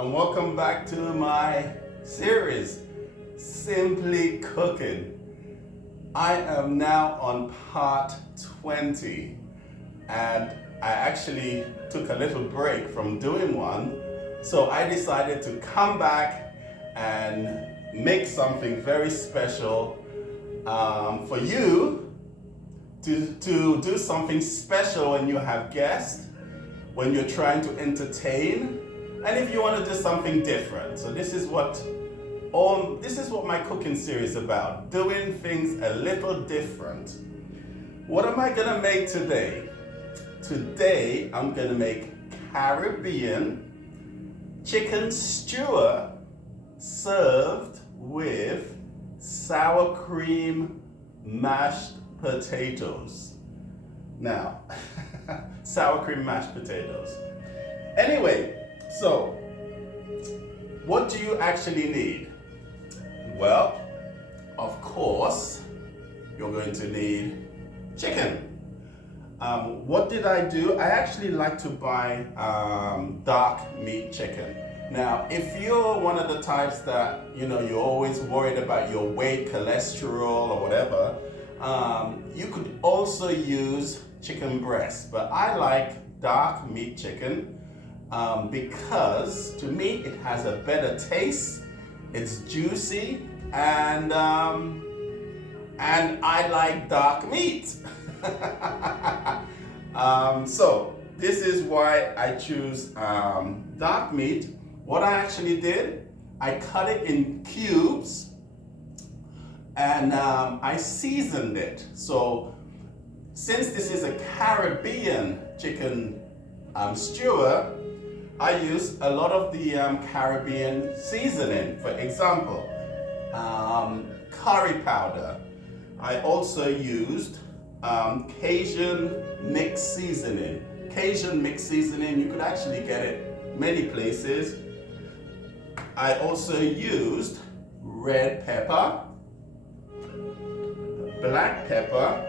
and welcome back to my series, Simply Cooking. I am now on part 20, and I actually took a little break from doing one, so I decided to come back and make something very special for you to do something special when you have guests, when you're trying to entertain, and if you want to do something different. So this is what my cooking series is about, doing things a little different. What am I gonna make today? Today I'm gonna make Caribbean chicken skewer served with sour cream mashed potatoes. Now, sour cream mashed potatoes. Anyway, so what do you actually need? Well, of course, you're going to need chicken. What did I do? I actually like to buy dark meat chicken. Now, if you're one of the types that, you're always worried about your weight, cholesterol, or whatever, you could also use chicken breast, but I like dark meat chicken because to me it has a better taste, it's juicy, and I like dark meat. So this is why I choose dark meat. What I actually did, I cut it in cubes and I seasoned it. So since this is a Caribbean chicken skewer, I use a lot of the Caribbean seasoning. For example, curry powder. I also used Cajun mixed seasoning. Cajun mixed seasoning, you could actually get it many places. I also used red pepper, black pepper,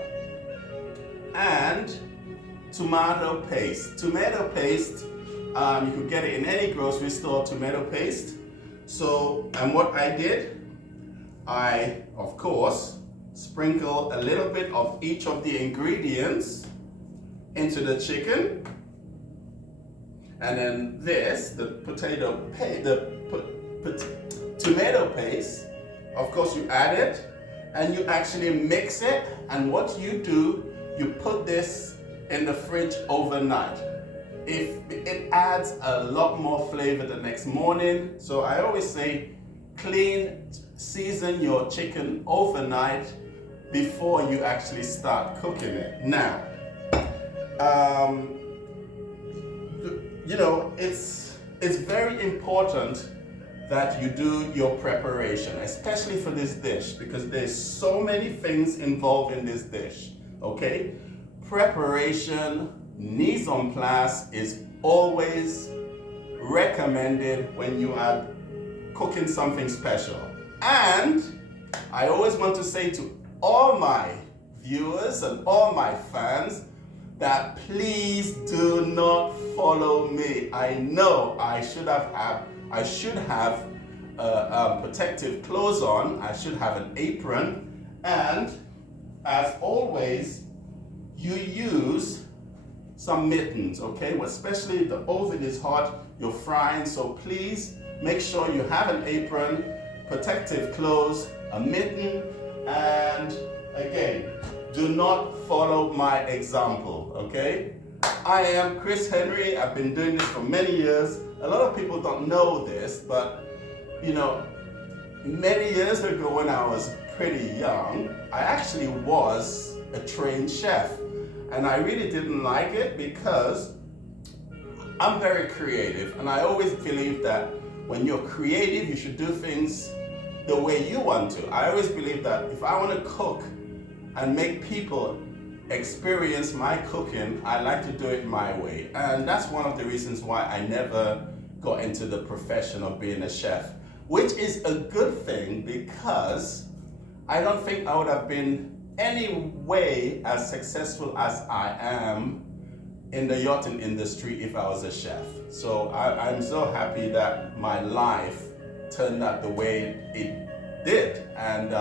and tomato paste. Tomato paste, you could get it in any grocery store, tomato paste. So, and what I did, I, of course, sprinkle a little bit of each of the ingredients into the chicken. And then this, the tomato paste, of course you add it and you actually mix it, and what you do, you put this in the fridge overnight. It adds a lot more flavor the next morning. So I always say season your chicken overnight before you actually start cooking it. Now, it's very important that you do your preparation, especially for this dish, because there's so many things involved in this dish, okay? Preparation, mise en place is always recommended when you are cooking something special. And I always want to say to all my viewers and all my fans that please do not follow me. I know I should have protective clothes on. I should have an apron, and as always, you use some mittens, okay? Well, especially if the oven is hot, you're frying, so please make sure you have an apron, protective clothes, a mitten, and again, do not follow my example, okay? I am Chris Henry. I've been doing this for many years. A lot of people don't know this, but many years ago when I was pretty young, I actually was a trained chef. And I really didn't like it because I'm very creative, and I always believe that when you're creative, you should do things the way you want to. I always believe that if I want to cook and make people experience my cooking, I like to do it my way. And that's one of the reasons why I never got into the profession of being a chef, which is a good thing because I don't think I would have been any way as successful as I am in the yachting industry if I was a chef. So I'm so happy that my life turned out the way it did. And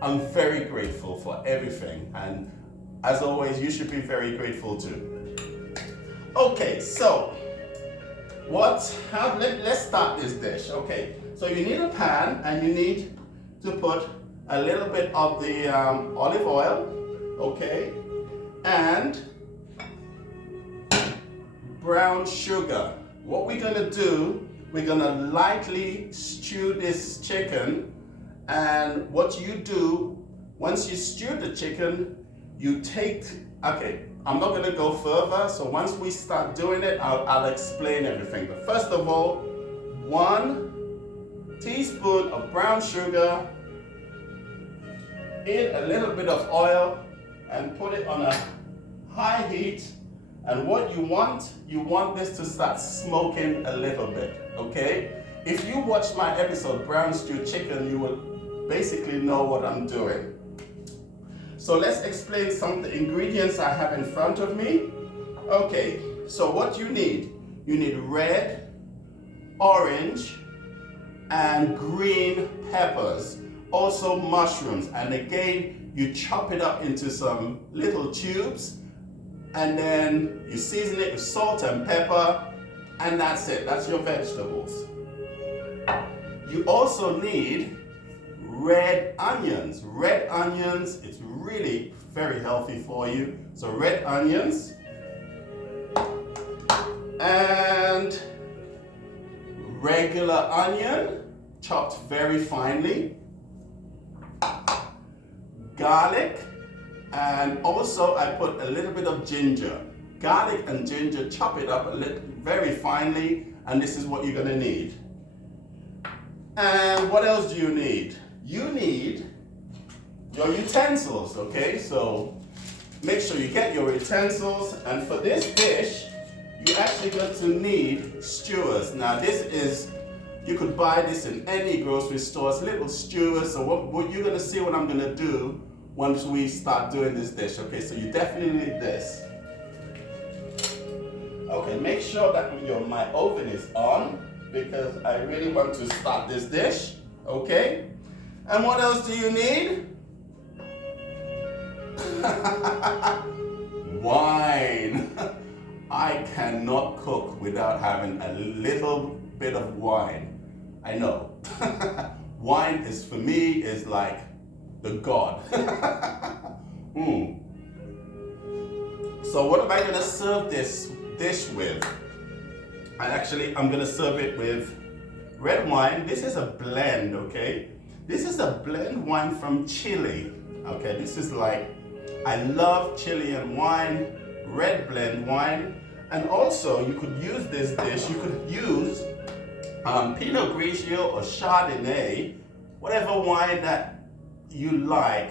I'm very grateful for everything. And as always, you should be very grateful too. Okay, so let's start this dish. Okay, so you need a pan and you need to put a little bit of the olive oil, okay, and brown sugar. What we're gonna do, we're gonna lightly stew this chicken, and what you do, once you stew the chicken, you take, okay, I'm not gonna go further, so once we start doing it, I'll explain everything. But first of all, 1 teaspoon of brown sugar in a little bit of oil and put it on a high heat. And what you want this to start smoking a little bit, okay? If you watch my episode, Brown Stew Chicken, you will basically know what I'm doing. So let's explain some of the ingredients I have in front of me. Okay, so what you need red, orange, and green peppers. Also mushrooms, and again, you chop it up into some little tubes, and then you season it with salt and pepper, and that's it. That's your vegetables. You also need red onions. Red onions, it's really very healthy for you. So red onions and regular onion, chopped very finely, garlic, and also I put a little bit of ginger. Garlic and ginger, chop it up very finely, and this is what you're gonna need. And what else do you need? You need your utensils, okay? So make sure you get your utensils, and for this dish, you actually going to need skewers. Now you could buy this in any grocery stores, little skewers. So what you're gonna see what I'm gonna do once we start doing this dish. Okay, so you definitely need this. Okay, make sure that my oven is on because I really want to start this dish. Okay, and what else do you need? Wine. I cannot cook without having a little bit of wine. I know. Wine is, for me, is like the God. So what am I gonna serve this dish with? I'm gonna serve it with red wine. This is a blend, okay? This is a blend wine from Chile. Okay, this is like, I love Chilean wine, red blend wine. And also you could use this dish, you could use Pinot Grigio or Chardonnay, whatever wine that you like,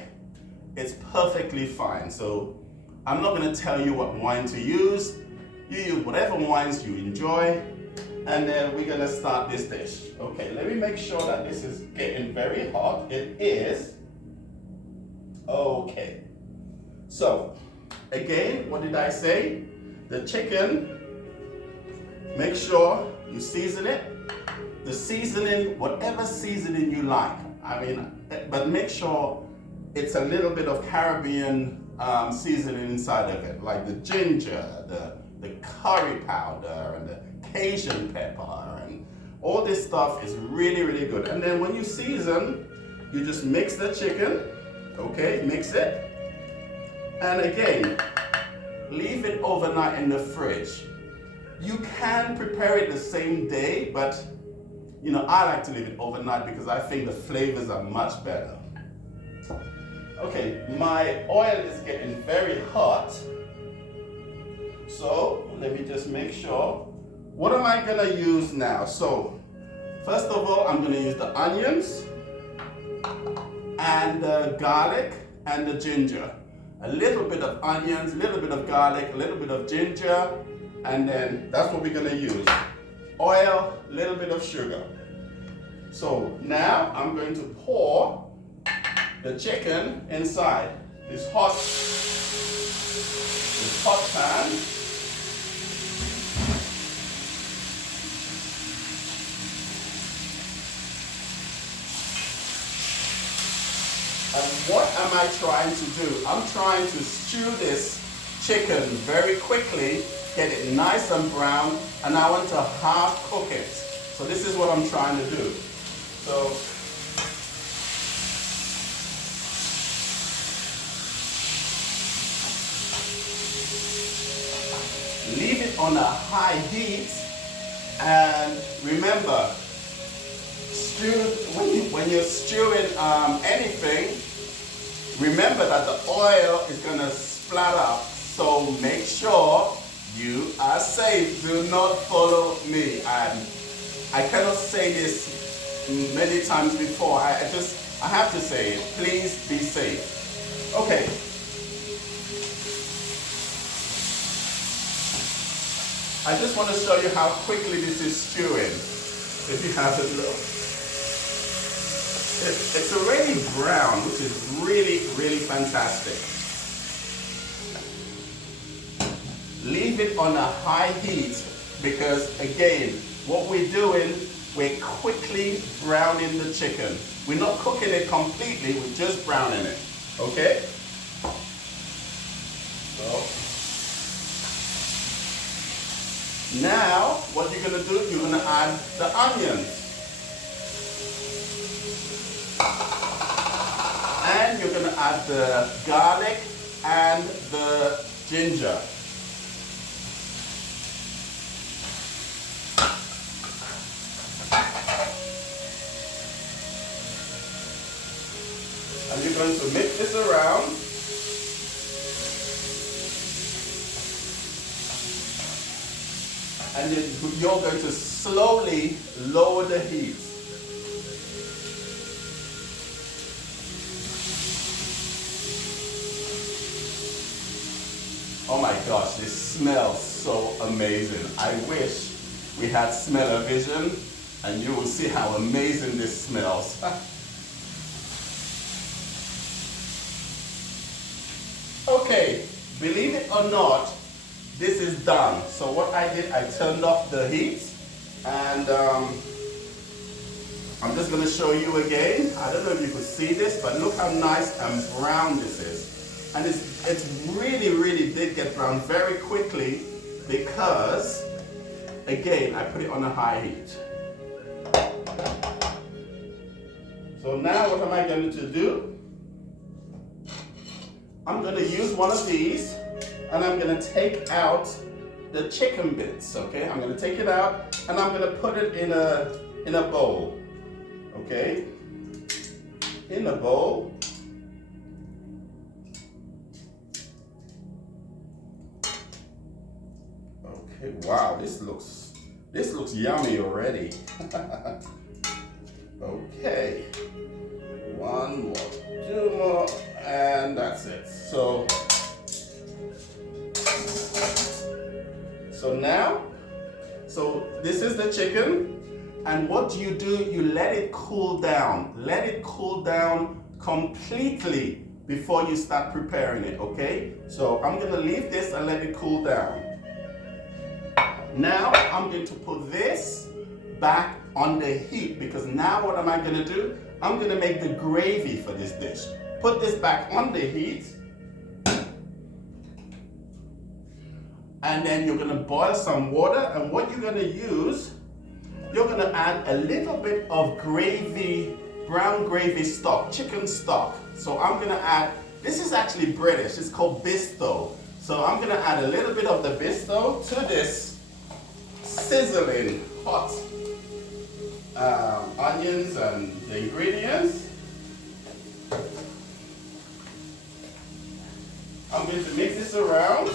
it's perfectly fine. So I'm not gonna tell you what wine to use. You use whatever wines you enjoy, and then we're gonna start this dish. Okay, let me make sure that this is getting very hot. It is. Okay. So, again, what did I say? The chicken, make sure you season it. The seasoning, whatever seasoning you like. I mean, but make sure it's a little bit of Caribbean seasoning inside of it, like the ginger, the curry powder, and the Cajun pepper, and all this stuff is really, really good. And then when you season, you just mix the chicken, okay, mix it. And again, leave it overnight in the fridge. You can prepare it the same day, but I like to leave it overnight because I think the flavors are much better. Okay, my oil is getting very hot. So let me just make sure. What am I gonna use now? So first of all, I'm gonna use the onions and the garlic and the ginger. A little bit of onions, a little bit of garlic, a little bit of ginger, and then that's what we're gonna use. Oil, a little bit of sugar. So now I'm going to pour the chicken inside this hot pan. And what am I trying to do? I'm trying to stew this chicken very quickly, get it nice and brown, and I want to half cook it. So this is what I'm trying to do. So leave it on a high heat, and remember, when you're stewing anything, remember that the oil is going to splatter, so make sure you are safe. Do not follow me. And I cannot say this many times before. I have to say it. Please be safe. Okay. I just want to show you how quickly this is stewing. If you have a look. It's already brown, which is really, really fantastic. Leave it on a high heat because, again, what we're doing, we're quickly browning the chicken. We're not cooking it completely, we're just browning it. Okay? So, now, what you're going to do, you're going to add the onions. And you're going to add the garlic and the ginger. And you're going to mix this around. And then you're going to slowly lower the heat. Oh my gosh, this smells so amazing. I wish we had smell-o-vision, and you will see how amazing this smells. Okay, believe it or not, this is done. So what I did, I turned off the heat, and I'm just going to show you again. I don't know if you could see this, but look how nice and brown this is. And it's really, really did get brown very quickly because, again, I put it on a high heat. So now what am I going to do? I'm going to use one of these, and I'm going to take out the chicken bits, okay? I'm going to take it out, and I'm going to put it in a bowl, okay? In a bowl. Okay, wow, this looks yummy already. Okay, one more, two more, and that's it. So now, this is the chicken, and what you do, you let it cool down. Let it cool down completely before you start preparing it, okay? So I'm gonna leave this and let it cool down. Now I'm going to put this back on the heat because now what am I going to do? I'm going to make the gravy for this dish. Put this back on the heat, and then you're going to boil some water, and what you're going to use, you're going to add a little bit of gravy, brown gravy stock, chicken stock. So I'm going to add, this is actually British, it's called Bisto. So I'm going to add a little bit of the Bisto to this sizzling hot onions and the ingredients. I'm going to mix this around.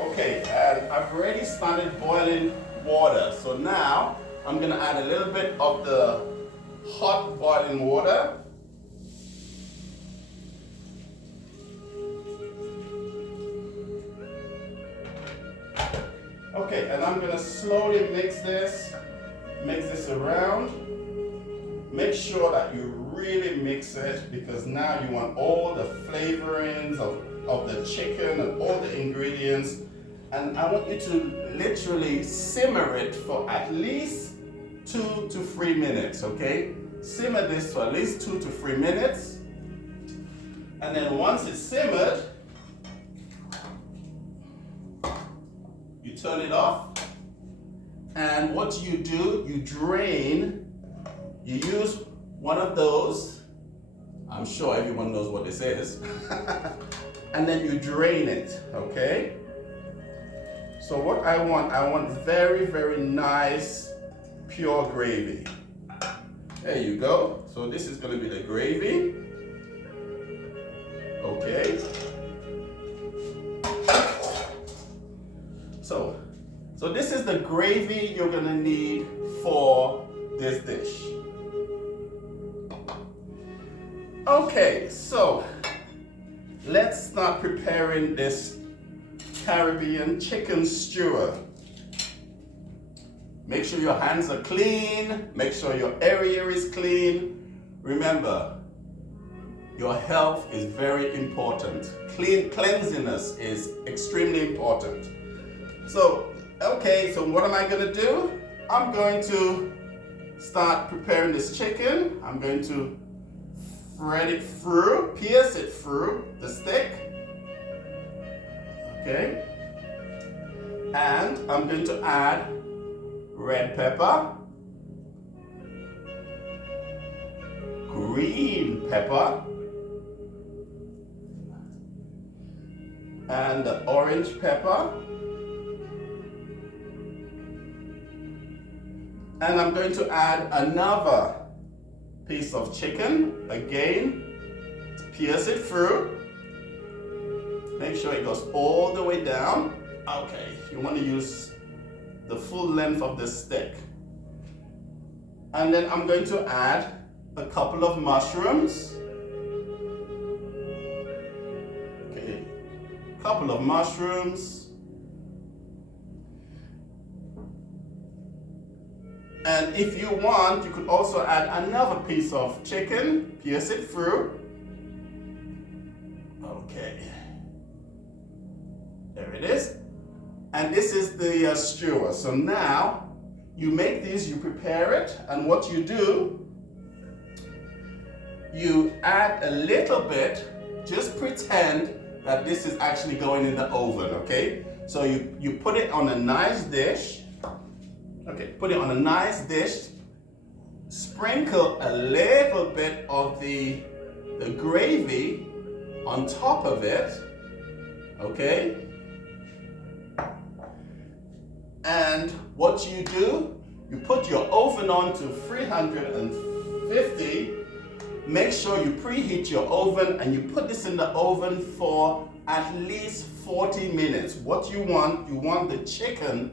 Okay, and I've already started boiling water. So now I'm going to add a little bit of the hot boiling water. Okay, and I'm going to slowly mix this around. Make sure that you really mix it because now you want all the flavorings of the chicken and all the ingredients And I want you to literally simmer it for at least 2 to 3 minutes, okay? Simmer this for at least 2 to 3 minutes. And then once it's simmered, you turn it off. And what you do, you drain, you use one of those. I'm sure everyone knows what this is. And then you drain it, okay? So what I want very, very nice, pure gravy. There you go. So this is going to be the gravy. Okay. So this is the gravy you're going to need for this dish. Okay, so let's start preparing this Caribbean chicken skewer. Make sure your hands are clean. Make sure your area is clean. Remember, your health is very important. Cleanliness is extremely important. So, okay, so what am I going to do? I'm going to start preparing this chicken. I'm going to thread it through, pierce it through the stick. Okay. And I'm going to add red pepper, green pepper, and the orange pepper. And I'm going to add another piece of chicken, again, pierce it through. Make sure it goes all the way down. Okay, you want to use the full length of the stick. And then I'm going to add a couple of mushrooms. Okay, a couple of mushrooms. And if you want, you could also add another piece of chicken, pierce it through. Okay. There it is. And this is the skewer. So now you make these, you prepare it, and what you do, you add a little bit, just pretend that this is actually going in the oven, okay? So you put it on a nice dish. Okay, put it on a nice dish. Sprinkle a little bit of the gravy on top of it, okay? And what you do, you put your oven on to 350. Make sure you preheat your oven and you put this in the oven for at least 40 minutes. What you want the chicken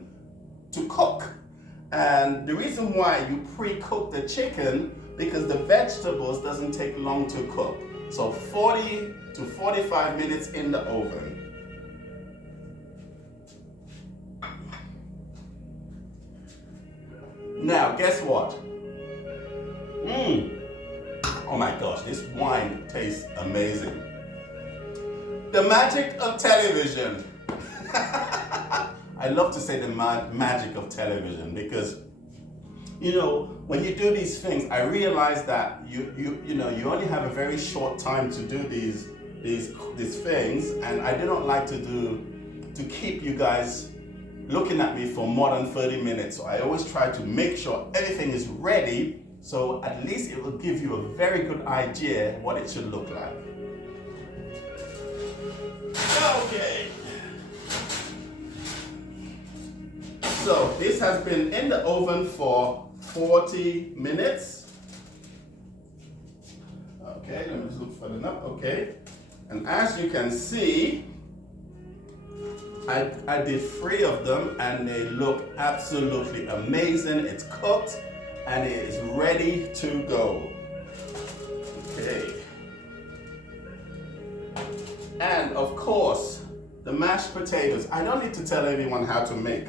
to cook. And the reason why you pre-cook the chicken, because the vegetables doesn't take long to cook. So 40 to 45 minutes in the oven. Now, guess what? Oh my gosh, this wine tastes amazing. The magic of television. I love to say the magic of television because, you know, when you do these things, I realize that you only have a very short time to do these things, and I do not like to keep you guys looking at me for more than 30 minutes. So I always try to make sure everything is ready, so at least it will give you a very good idea what it should look like. Okay. So this has been in the oven for 40 minutes. Okay, let me just look further up. Okay. And as you can see, I did 3 of them and they look absolutely amazing. It's cooked and it is ready to go. Okay. And of course, the mashed potatoes. I don't need to tell everyone how to make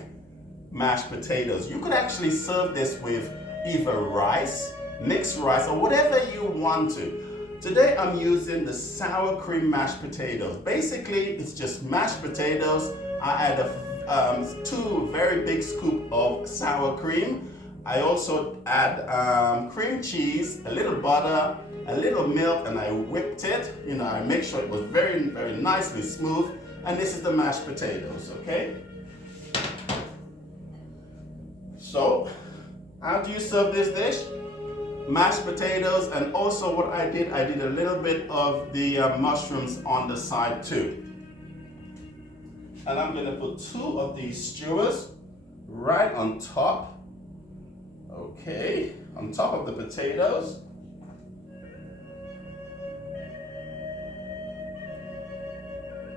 mashed potatoes. You could actually serve this with either rice, mixed rice, or whatever you want to. Today I'm using the sour cream mashed potatoes. Basically, it's just mashed potatoes. I add 2 very big scoop of sour cream. I also add cream cheese, a little butter, a little milk, and I whipped it. You know, I make sure it was very, very nicely smooth. And this is the mashed potatoes, okay? So, how do you serve this dish? Mashed potatoes, and also what I did a little bit of the mushrooms on the side too. And I'm gonna put 2 of these skewers right on top. Okay, on top of the potatoes.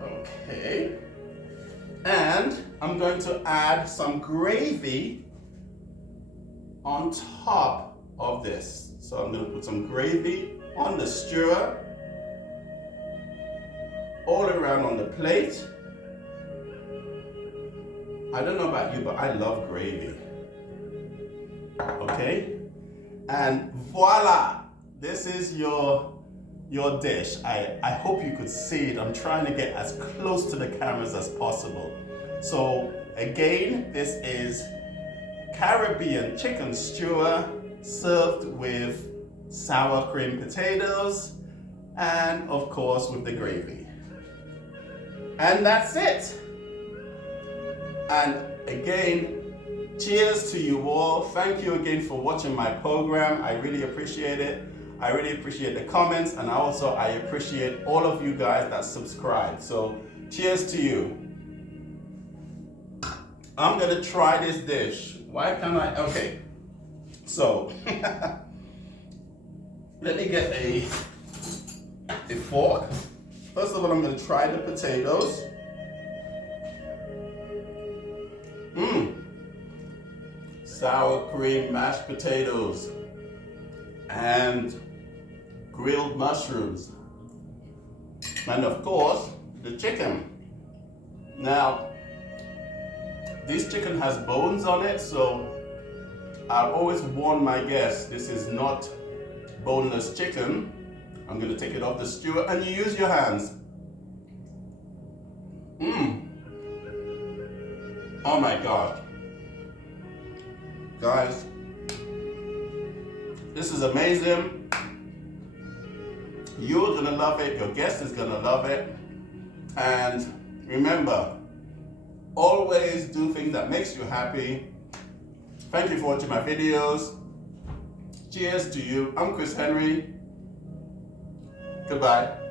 Okay, and I'm going to add some gravy on top of this. So I'm going to put some gravy on the skewer, all around on the plate. I don't know about you, but I love gravy. Okay, and voila, this is your dish. I hope you could see it. I'm trying to get as close to the cameras as possible. So again, this is Caribbean chicken skewer served with sour cream potatoes and of course with the gravy. And that's it. And again, cheers to you all. Thank you again for watching my program. I really appreciate it. I really appreciate the comments, and I appreciate all of you guys that subscribe. So cheers to you. I'm gonna try this dish. Why can't I? Okay, so let me get a fork. First of all, I'm gonna try the potatoes. Sour cream mashed potatoes and grilled mushrooms, and of course the chicken. Now this chicken has bones on it, so I always warn my guests, this is not boneless chicken. I'm going to take it off the skewer, and you use your hands. Oh my God, guys, this is amazing. You're gonna love it, your guest is gonna love it. And remember, always do things that makes you happy. Thank you for watching my videos. Cheers to you. I'm Chris Henry. Goodbye.